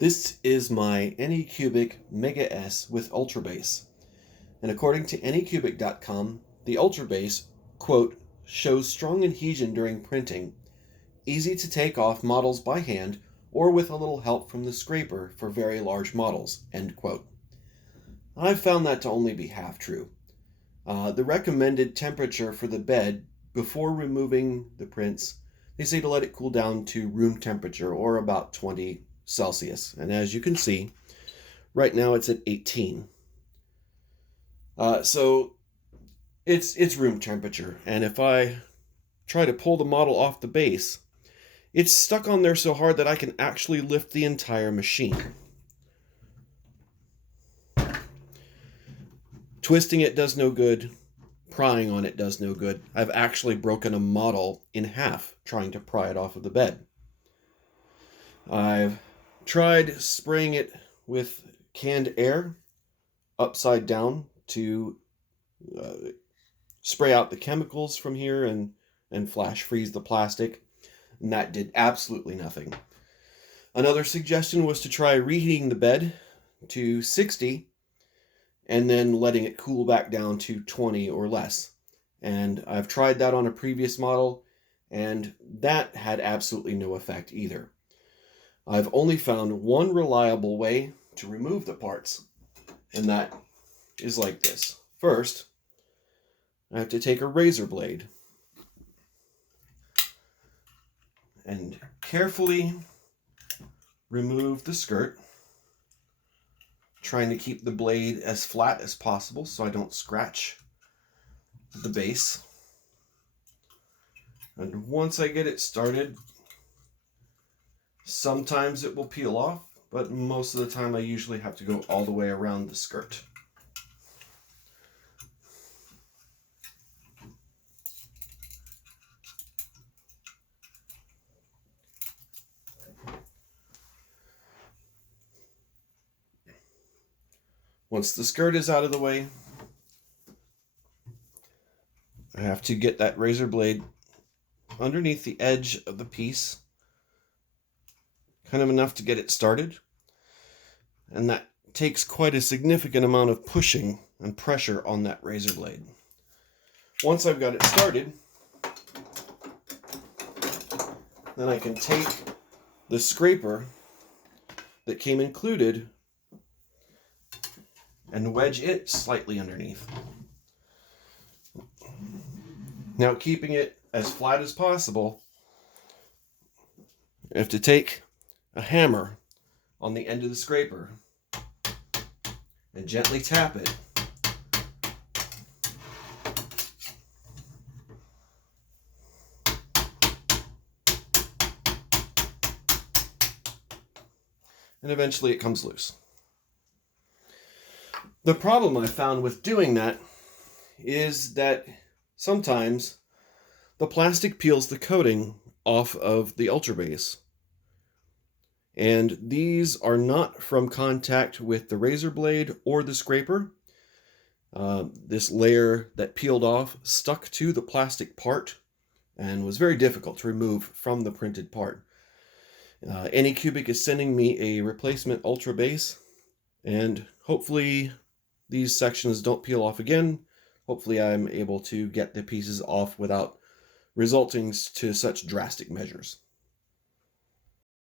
This is my Anycubic Mega S with Ultrabase. And according to Anycubic.com, the Ultrabase, quote, shows strong adhesion during printing, easy to take off models by hand or with a little help from the scraper for very large models, end quote. I've found that to only be half true. The recommended temperature for the bed before removing the prints, they say to let it cool down to room temperature or about 20 Celsius. And as you can see, right now it's at 18. So it's room temperature. And if I try to pull the model off the base, it's stuck on there so hard that I can actually lift the entire machine. Twisting it does no good. Prying on it does no good. I've actually broken a model in half trying to pry it off of the bed. I've tried spraying it with canned air upside down to spray out the chemicals from here and flash freeze the plastic, and that did absolutely nothing. Another suggestion was to try reheating the bed to 60 and then letting it cool back down to 20 or less. And I've tried that on a previous model, and that had absolutely no effect either. I've only found one reliable way to remove the parts, and that is like this. First, I have to take a razor blade and carefully remove the skirt, trying to keep the blade as flat as possible so I don't scratch the base. And once I get it started, sometimes it will peel off, but most of the time I usually have to go all the way around the skirt. Once the skirt is out of the way, I have to get that razor blade underneath the edge of the piece, kind of enough to get it started. And that takes quite a significant amount of pushing and pressure on that razor blade. Once I've got it started, then I can take the scraper that came included and wedge it slightly underneath. Now, keeping it as flat as possible, I have to take a hammer on the end of the scraper and gently tap it. And eventually it comes loose. The problem I found with doing that is that sometimes the plastic peels the coating off of the Ultrabase. And these are not from contact with the razor blade or the scraper. This layer that peeled off stuck to the plastic part and was very difficult to remove from the printed part. Anycubic is sending me a replacement Ultrabase, and hopefully these sections don't peel off again. Hopefully I'm able to get the pieces off without resulting to such drastic measures.